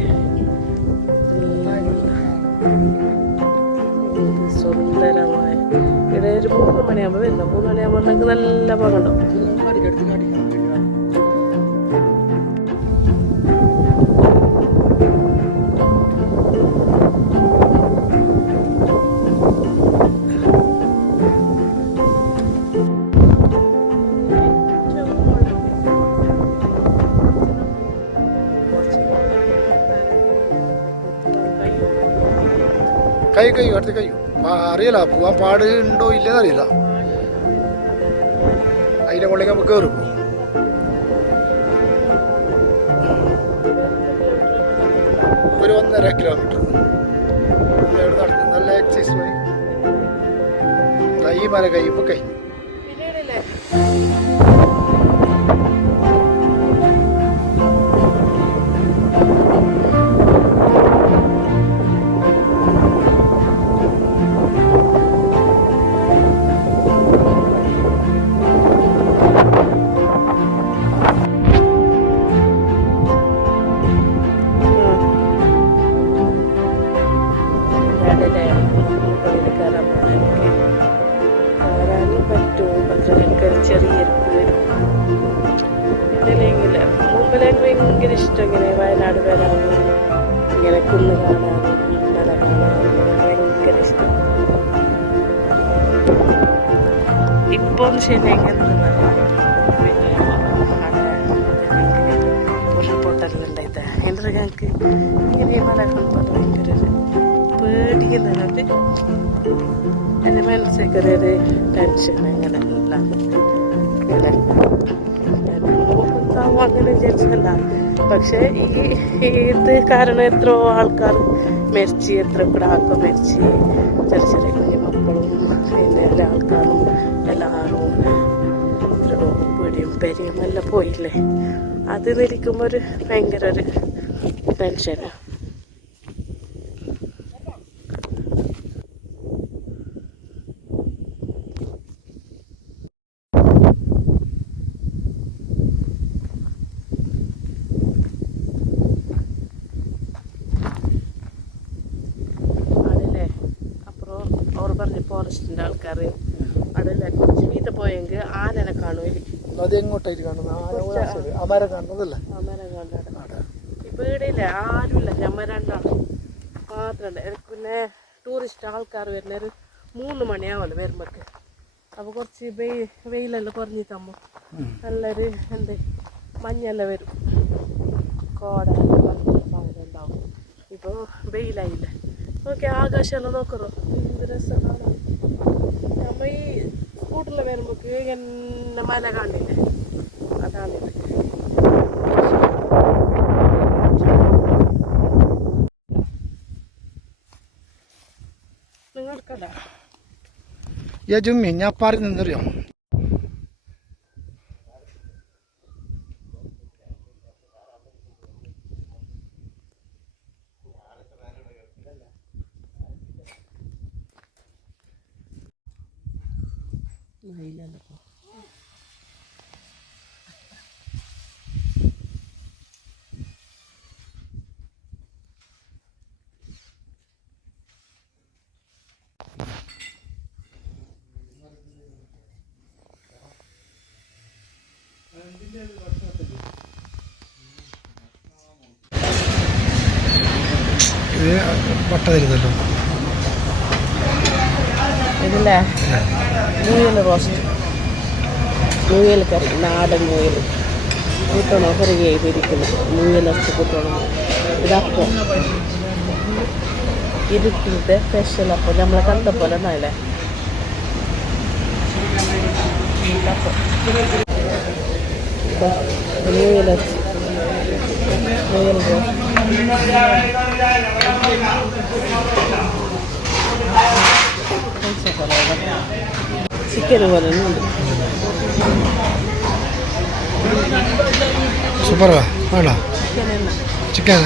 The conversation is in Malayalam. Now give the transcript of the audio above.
നോക്കിയ സുന്ദരമായ ഇവിടെ ഒരു 3 മണിയാകുമ്പോൾ വരുന്നു. 3 മണിയാകുമ്പോൾ നമുക്ക് നല്ല പകണ്ടോ. കഴിയും അടുത്ത് കഴിയും അറിയില്ല. പോവാൻ പാടുണ്ടോ ഇല്ലെന്ന് അറിയില്ല. അതിൻ്റെ മുകളിലേക്ക് നമുക്ക് കയറും. ഒരു 1.5 കിലോമീറ്റർ നടക്കും. നല്ല എക്സസൈസ് പോയി ഈ മല കഴിയുമ്പോൾ കഴിഞ്ഞു. ഭയങ്കര ഇഷ്ടം ഇങ്ങനെ വയനാട് വരാനും ഇങ്ങനെ കുന്ന് കാണാനും മല കാണാനും ഭയങ്കര ഇഷ്ടം. ഇപ്പൊ ശരിയെങ്കിൽ ഉരുൾപൊട്ടലുണ്ടായത് എൻ്റെ ഞങ്ങൾക്ക് ഇങ്ങനെ മല കാണുമ്പോൾ ഭയങ്കര ഒരു പേടിക്കുന്നുണ്ട്. എൻ്റെ മനസ്സിലേക്ക് ഒരു ടെൻഷൻ അങ്ങനെ ഇങ്ങനെ അങ്ങനെ വിചാരിച്ചല്ല. പക്ഷെ ഇത് കാരണം എത്രയോ ആൾക്കാർ മരിച്ച്, എത്ര കിടാക്കം മരിച്ച്, ചെറിയ ചെറിയ കുഞ്ഞു മക്കളും പിന്നെ എല്ലാ ആൾക്കാരും എല്ലാവരും എത്രയോ പേടിയും പെരിയും എല്ലാം പോയില്ലേ. അത് നിൽക്കുമ്പോൾ ഒരു ഭയങ്കര ഒരു ടെൻഷനാണ്. ഫോറസ്റ്റിൻ്റെ ആൾക്കാർ അവിടെ ചീത്ത പോയെങ്കിൽ ആനനെ കാണുമല്ലേ. അത് എങ്ങോട്ടായിട്ട് കാണുന്നത്? അമരം കാണുന്നതല്ലേ? അമരം കണ്ടാണ്. ഇപ്പോൾ ഇവിടെയില്ല, ആരുമില്ല. ഞമ്മ രണ്ടാണ് മാത്രമുണ്ട്. പിന്നെ ടൂറിസ്റ്റ് ആൾക്കാർ വരുന്ന ഒരു 3 മണിയാവുമല്ലോ വരുമ്പോഴേക്ക്. അപ്പോൾ കുറച്ച് വെയിലെല്ലാം കുറഞ്ഞിട്ടാകുമ്പോൾ നല്ലൊരു എന്ത് മഞ്ഞെല്ലാം വരും, കോടെല്ലാം ഉണ്ടാവും. ഇപ്പോൾ വെയിലായില്ല. ഓക്കെ, ആകാശമെല്ലാം നോക്കറോ എന്ത് രസം കാണാം. നമ്മൾ ഈ സ്കൂട്ടറിൽ വരുമ്പോഴേക്ക് എന്നെ മല കാണില്ലേ, അതാണിത്. നിങ്ങൾക്കല്ല ജുമ്മി ഞാൻ പറഞ്ഞറിയോ, ഇത് വട്ട തരുന്നല്ലോ. ഇതില്ലേ മുയൽ റോസ്റ്റ്, മുയൽ കറി, നാടൻ മുയൽ കൂട്ടണോ കറി ചെയ്തിരിക്കുന്നു. മുയലൊക്കെ കൂട്ടണം. ഇതപ്പം ഇരുട്ടിൻ്റെ സ്പെഷ്യൽ അപ്പം നമ്മളെ കണ്ടപ്പോലെ ഒന്നല്ലേ അപ്പം മുയൽ ചിക്കൻ പോലെ ഉണ്ട്. സൂപ്പറാ വേണ്ട ചിക്കൻ